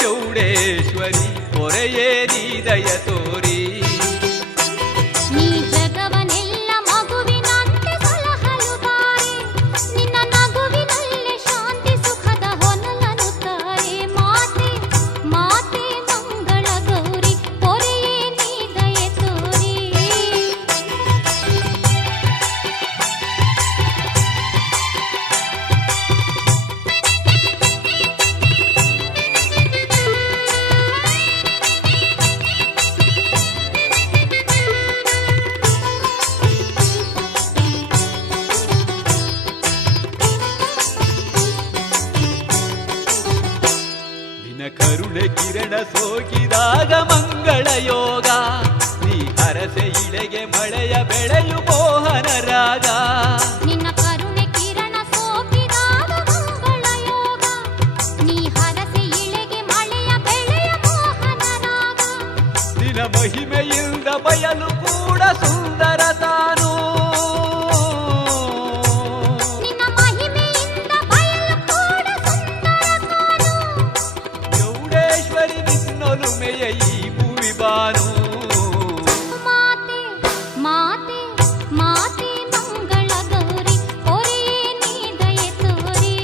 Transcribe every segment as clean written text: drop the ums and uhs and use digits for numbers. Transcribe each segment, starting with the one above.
ಚೌಡೇಶ್ವರಿ ಪೊರೆಯೇ ನೀ ದಯ ತೋರಿ. ನೀ ಜಗವನೆಲ್ಲ ಮಗುವಿನಂತೆ ಸಲಹಲು ಬಾರೆ, ನಿನ್ನ ನಗುವಿನಲ್ಲೇ ಶಾಂತಿ ಸುಖದ ಹೊನಲನು ತಾರೆ. ಮಾತೆ ಮಾತೆ ಮಂಗಳ ಗೌರಿ ಪೊರೆಯೇ ನೀ ದಯ ತೋರಿ. ಕರುಣೆ ಕಿರಣ ಸೋಕಿದಾಗ ಮಂಗಳ ಯೋಗ, ನೀ ಹರಸೆ ಇಳೆಗೆ ಮಳೆಯ ಬೆಳೆಯು ಮೋಹನ ರಾಗ. ನಿನ್ನ ಕರುಣೆ ಕಿರಣ ಸೋಕಿದಾಗ ಮಂಗಳ ಯೋಗ, ನೀ ಹರಸೆ ಇಳೆಗೆ ಮಳೆಯ ಬೆಳೆಯ ಮೋಹನ ರಾಗ. ನಿನ್ನ ಮಹಿಮೆಯಿಂದ ಬಯಲು ಕೂಡ ಸುಂದರ ತಾನು, ನಿನ್ನ ಮಹಿಮೆಯಿಂದ ಬಯಲು ಕೂಡ ಸುಂದರ ತಾನು. ಚೌಡೇಶ್ವರಿ ನಿನ್ನೊಲುಮೆಯ ಈ ಭುವಿ ಬಾನು. ಮಾತೆ ಮಾತೆ ಮಾತೆ ಮಂಗಳ ಗೌರಿ ಪೊರೆಯೇ ನೀ ದಯ ತೋರಿ.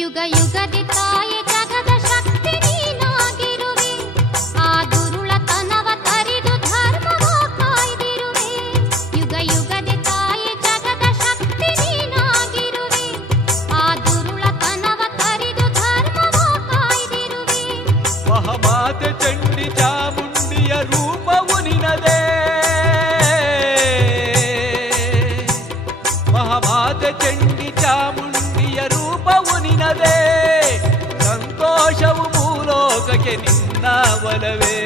ಯುಗ ಯುಗದಿ ತಾಯಿ ಜಗದ ಶಕ್ತಿ ನೀನಾಗಿರುವೆ, ಆ ದುರುಳತನವ ತರಿದು ಧರ್ಮವ ಕಾಯ್ದಿರುವೆ. ಯುಗ ಯುಗದಿ ತಾಯಿ ಜಗದ ಶಕ್ತಿ ನೀನಾಗಿರುವೆ, ಆ ದುರುಳತನವ ತರಿದು ಧರ್ಮವ ಕಾಯ್ದಿರುವೆ. ಮಹಾಮಾತೆ ಚಂಡಿ ಚಾಮುಂಡಿಯ ರೂಪವು ನಿನದೇ, ಮಹಾಮಾತೆ ಚಂಡಿ ಚಾಮುಂಡಿಯ ರೂಪವು ನಿನದೇ. ಸಂತೋಷವು ಭೂಲೋಕಕ್ಕೆ ನಿನ್ನ ಒಲವೇ.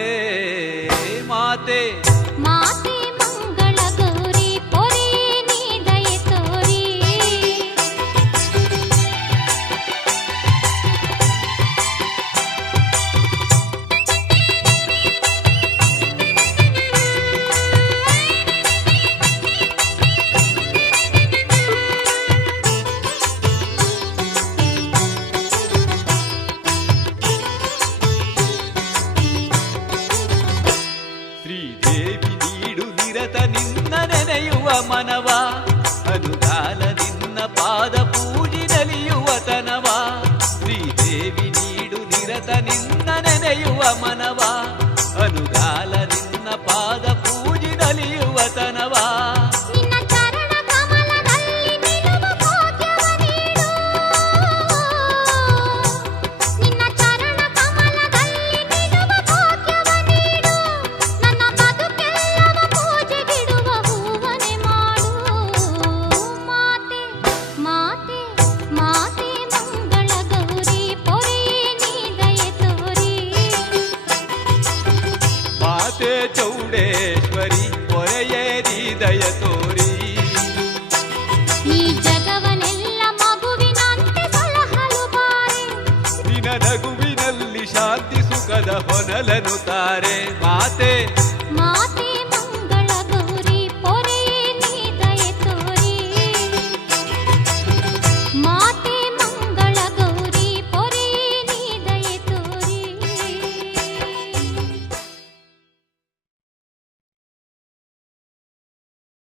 ಮಾತೆ ಮಾತೆ ಮಂಗಳ ಗೌರಿ ಪೊರೆಯೇ ನೀ ದಯ ತೋರಿ. ಶ್ರೀದೇವಿ ನೀಡು ನಿರತ ನಿನ್ನ ನೆನೆಯುವ ಮನವ, ಅನುಗಾಲ ನಿನ್ನ ಪಾದ ಪೂಜಿನಲಿಯುವ ತನವ. ಶ್ರೀದೇವಿ ನೀಡು ನಿರತ ನಿನ್ನ ನೆನೆಯುವ ಮನವ, ಅನುಗಾಲ ನಿನ್ನ ಪಾದ ಪೂಜಿನಲಿಯುವ ತನವ. ನಿನ್ನ ಚರಣ ಕಮಲದಲ್ಲಿ ನಿಲ್ಲುವ ಭಾಗ್ಯವ ನೀಡು, ನಿನ್ನ ಚರಣ ಕಮಲದಲ್ಲಿ ನಿಲ್ಲುವ ಭಾಗ್ಯವ ನೀಡು. ನನ್ನ ಬದುಕೆಲ್ಲವ ಪೂಜೆಗಿಡುವ ಹೂವನೆ ಮಾಡು. ಮಾತೆ ಮಾತೆ ಮಾತೆ ಮಂಗಳ ಗೌರಿ ಪೊರೆಯೇ ನೀ ದಯ ತೋರಿ. ಮಾತೆ ಚೌಡೇಶ್ವರಿ ಪೊರೆಯೇ ನೀ ದಯ ತೋರಿ. ನೀ ಜಗವನೆಲ್ಲ ಮಗುವಿನಂತೆ ಸಲಹಲು ಬಾರೆ, ನಿನ್ನ ನಗುವಿನಲ್ಲಿ ಶಾಂತಿ ಸುಖದ ಹೊನಲನು ತಾರೆ. ಮಾತೆ